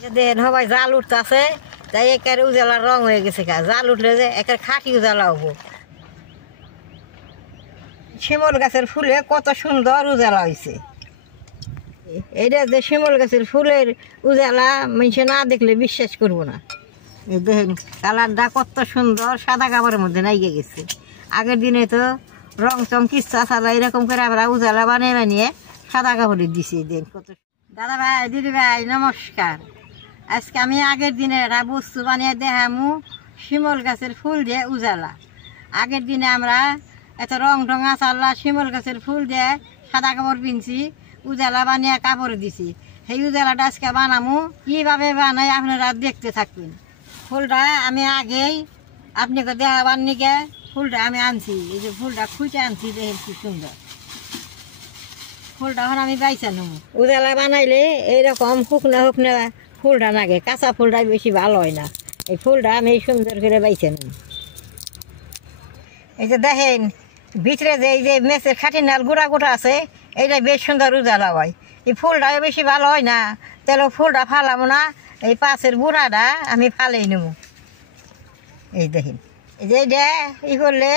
দেখেন সবাই জাল উঠতেছে, তাই একেবারে উজালার রং হয়ে গেছে। জাল উঠলে যে একেবারে খাঁটি উজালা হবো। শিমল গাছের ফুলে কত সুন্দর উজালা হয়েছে। এইটা যে শিমল গাছের ফুলের উজালা মানুষে না দেখলে বিশ্বাস করবো না। দেখেন কালারটা কত সুন্দর, সাদা কাপড়ের মধ্যে নাইগে গেছে। আগের দিনে তো রং চং কিচ্ছা সাদা এরকম করে আমরা উজালা বানিয়ে সাদা কাপড়ে দিছি। দেন কত। দাদা ভাই, দিদি ভাই, নমস্কার। আজকে আমি আগের দিনে একটা বস্তু বানিয়ে দেখামু, শিমল গাছের ফুল দিয়ে উজালা। আগের দিনে আমরা এত রং ঢঙা চাল্লা শিমল গাছের ফুল দিয়ে সাদা কাপড় পিনছি, উজালা বানিয়ে কাপড় দিছি। সেই উজালাটা আজকে বানামু। কীভাবে বানাই আপনারা দেখতে থাকবেন। ফুলটা আমি আগেই আপনাকে দেখাবার নিকে ফুলটা আমি আনছি। এই যে ফুলটা খুঁজে আনছি, দেখেন কি সুন্দর ফুলটা। এখন আমি বাইচা নেব। উজালা বানাইলে এইরকম শুকনা শুকনা ফুলটা লাগে, কাঁচা ফুলটা বেশি ভালো হয় না। এই ফুলটা আমি সুন্দর করে বাইচা নেব। এই যে দেখেন ভিতরে যে এই যে মেচের খাটি নাল গুঁড়া গুঁড়া আছে, এইটা বেশ সুন্দর উজালা হয়। এই ফুলটা বেশি ভালো হয় না, তাহলে ফুলটা ফালাবো না। এই পাশের বুড়াটা আমি ফালেই নেব। এই দেখেন এই যে এইটা ই করলে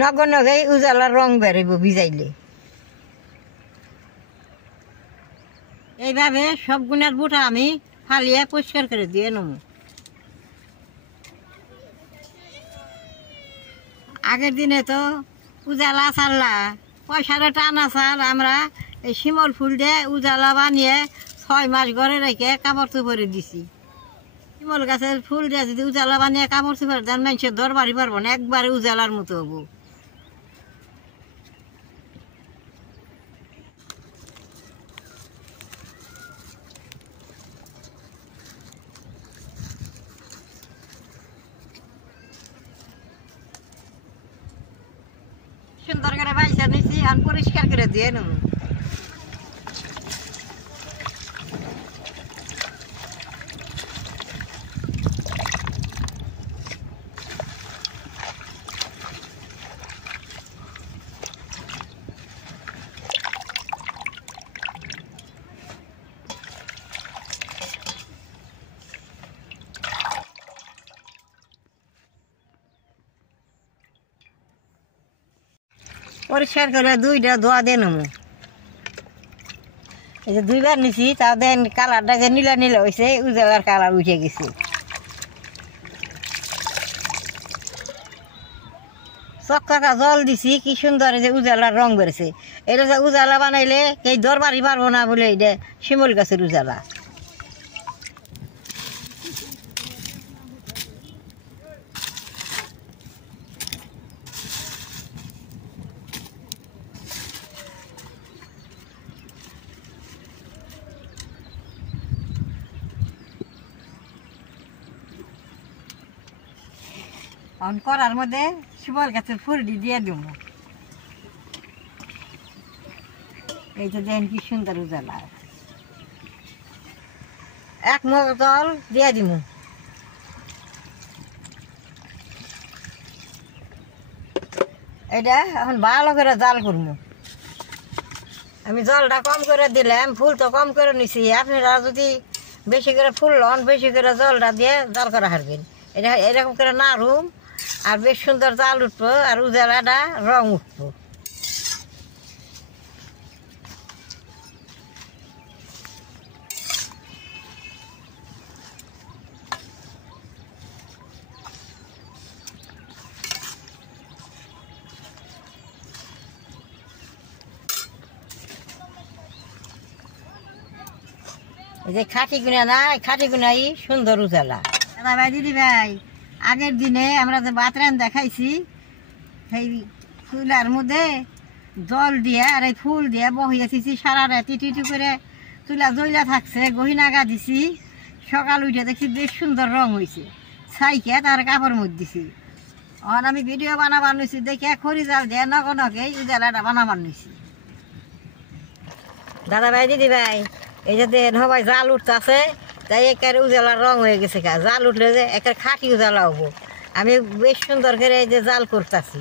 নগে নগে উজালার রং বেরোব ভিজাইলে। এইভাবে সব গুণের বুটা আমি ফালিয়ে পরিষ্কার করে দিয়ে নেব। আগের দিনে তো উজালা চাল্লা পয়সার টানা চাল আমরা এই শিমল ফুল দিয়ে উজালা বানিয়ে 6 মাস ঘরে রেখে কাপড় চোপড়ে দিছি। শিমল গাছের ফুল দিয়ে যদি উজালা বানিয়ে কাপড় চোপড় দেন, মানুষের দরবারই পারবো না, একবারে উজালার মতো হবো। সুন্দর করে বাইসা নিচ্ছি, আর পরিষ্কার করে দিয়ে নেব। পরিষ্কার করে 2টা ধোয়া দিয়ে নেবো। এই যে 2বার নিছি, তা দেন কালারটা যে নীলা নীলা হয়েছে, উজালার কালার উঠে গেছে। চকচকা জল দিছি, কি সুন্দর যে উজালার রং বেড়েছে। এটা যে উজালা বানাইলে এই দরবারই পারবো না বলে এটা শিমল গাছের উজালা। অন করার মধ্যে শিমল গাছের ফুলটি দিয়ে দেব। এই যে দেখেন কি সুন্দর উজালা। 1 মগ জল দিয়ে দিব। এটা এখন ভালো করে জাল করবো। আমি জলটা কম করে দিলাম, ফুল তো কম করে নিছি। আপনারা যদি বেশি করে ফুল লন, বেশি করে জলটা দিয়ে জাল করা হারবেন। এটা এরকম করে নাড়ুম, আর বেশ সুন্দর জাল উঠবো, আর উজালাটা রং উঠবো। এই যে খাটি গুনা না, খাটি গুনাই সুন্দর উজালা। দাদা ভাই, দিদি ভাই, আগের দিনে আমরা যে ভাত রান দেখাইছি, সেই চুলার মধ্যে জল দিয়ে আর এই ফুল দিয়ে বহিয়েছি সারা রাতি, টিটি করে চুলা জ্বলা থাকছে, গহিনাগা দিছি। সকাল উঠে দেখছি বেশ সুন্দর রং হয়েছে। ছাইকে তার কাপড় মধ্যে দিছি। আর আমি ভিডিও বানাবার নিছি, দেখে খড়ি জাল দিয়ে নগে নগে উজালাটা বানাবার নিছি। দাদা ভাই, দিদি ভাই, এই যে দেখেন সবাই জাল উঠতেছে, তাই একেবারে উজালার রং হয়ে গেছে। জাল উঠলে যে একেবারে খাঁটি উজালা হবো। আমি বেশ সুন্দর করে এই যে জাল করতেছি।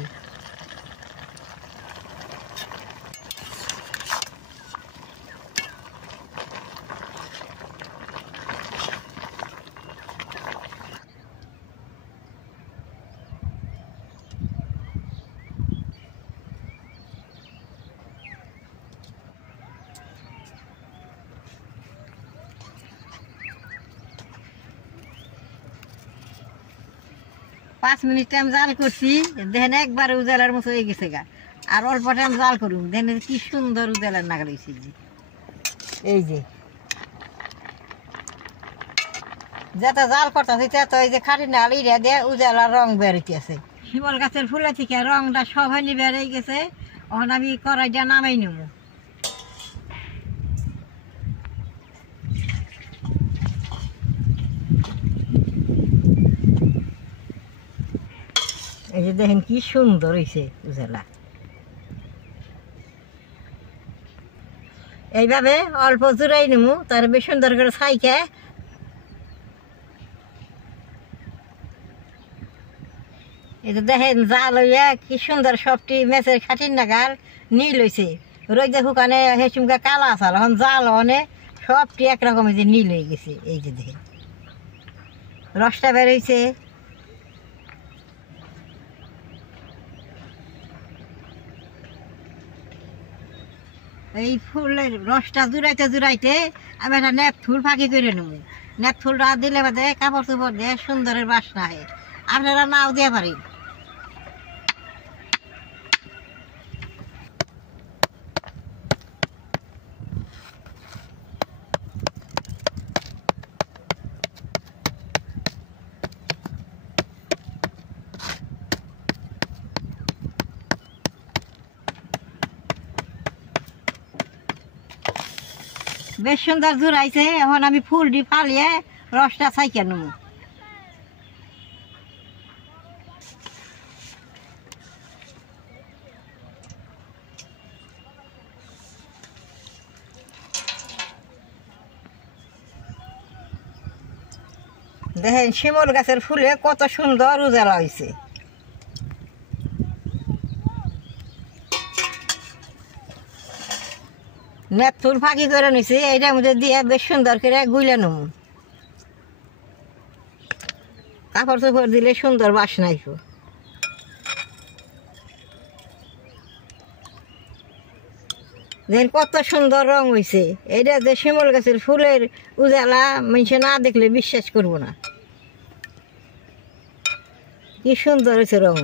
5 মিনিট টাইম জাল করছি, দেখেন একবার উজালার মতো হয়ে গেছে গা। আর অল্প টাইম জাল করুন, দেখেন কি সুন্দর উজালার নাগাল হয়েছে। এই যে যত জাল করতেছে তত এই যে খাটি নাল ইরা দিয়ে উজালার রং বেরোইতেছে। শিমল গাছের ফুলে থেকে রংটা সব হয়নি বেরিয়ে গেছে। এখন আমি কড়াইটা নামাই নেব। এই যে দেখেন কি সুন্দর হয়েছে উজালা। এইভাবে অল্প জোড়াই নেবো, তার বেশ সুন্দর করে ছাইকে এই যে দেখেন জাল হইয়া কি সুন্দর সবটি মেচের খাটির নাগাল নীল হয়েছে। রোদে শুকানে হেসুমকা কালা আসাল, এখন জাল হনে সবটি একরকম যে নীল হয়ে গেছে। এই যে দেখেন রসটা বেরোইছে। এই ফুলের রসটা জুড়াইতে জুড়াইতে আমি একটা নেপ ফুল ফাঁকি করে নেব। নেপ ফুলটা দিলে বাদে কাপড় চোপড় দিয়ে সুন্দরের বাসনা হয়। আপনারা নাও দিয়ে পারেন। বেশ সুন্দর জুড়াইছে। এখন আমি ফুলটি ফালিয়ে রসটা ছাইকে নেব। দেখেন শিমল গাছের ফুলে কত সুন্দর উজালা হয়েছে। নেপ ফুল ফাঁকি করে নিছি, এইটার মধ্যে দিয়ে বেশ সুন্দর করে গুলে নেব। কাপড় চোপড় দিলে সুন্দর বাসনা আইব। দেখেন কত সুন্দর রং হয়েছে। এইটা যে শিমল গাছের ফুলের উজালা মানুষে না দেখলে বিশ্বাস করব না। কি সুন্দর হয়েছে রং।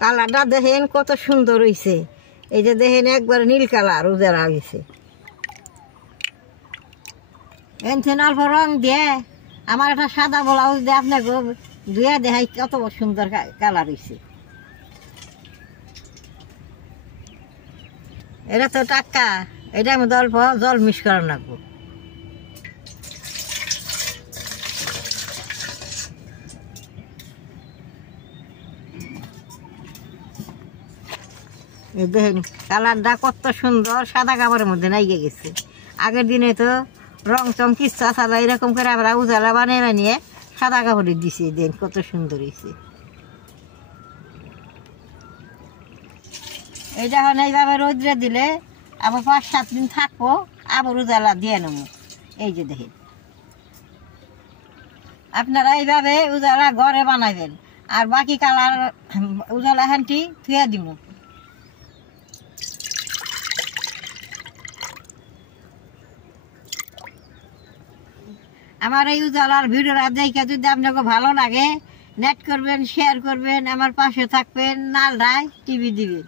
কালারটা দেখেন কত সুন্দর হয়েছে। এই যে দেখেন একবার নীল কালার উজালা হয়েছে। এনথেন অল্প রং দিয়ে আমার একটা সাদা ব্লাউজ দিয়ে আপনাকে ধুয়ে দেখাই কত সুন্দর কালার হয়েছে। এটা তো টাক্কা, এটার মধ্যে অল্প জল মিক্স করা লাগবো। এই দেখেন কালারটা কত সুন্দর, সাদা কাপড়ের মধ্যে নাইগে গেছে। আগের দিনে তো রং চং কিচ্ছা সাদা এরকম করে আমরা উজালা বানিয়ে বানিয়ে সাদা কাপড়ে দিছি। দেখেন কত সুন্দর হয়েছে। এইটা এখন এইভাবে রোদ্রে দিলে আবার 5-7 দিন থাকবো, আবার উজালা দিয়ে নেবো। এই যে দেখেন আপনারা এইভাবে উজালা ঘরে বানাবেন। আর বাকি কালার উজালা হানটি থুয়ে দিব। আমার এই উজালার ভিডিওটা দেখে যদি আপনাকে ভালো লাগে, নেট করবেন, শেয়ার করবেন, আমার পাশে থাকবেন, নাল রায় টিভি দিবেন।